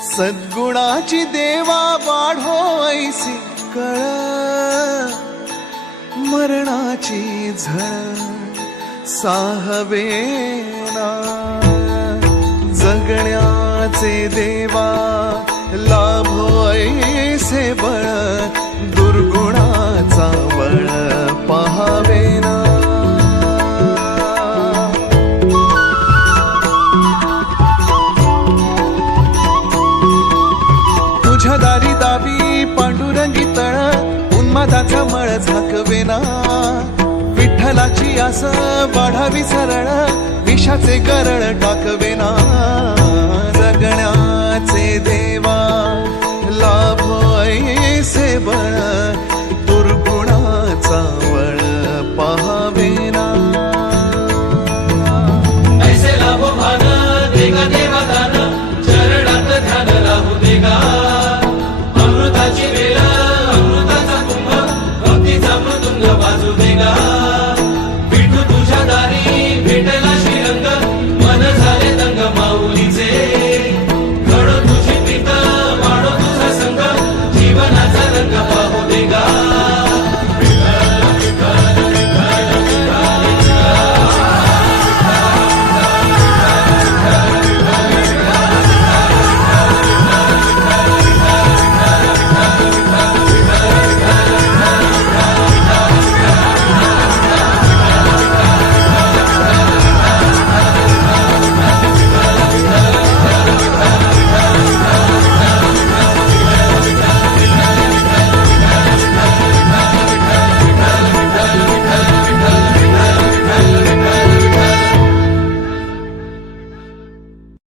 सद्गुणाची देवा वाढो ऐसी कळ, मरणाची झळ साहवेना, जगण्याचे देवा लाभो ऐसे बळ, दुर्गुणाचा बळ पहावेना। तुझ्या दारी दावी पांडुरंगी तळ, उन्मादाचा मळ झाकवेना, विठ्ठलाची आस वाढावी सरळ, विषाचे गरळ टाकवेना।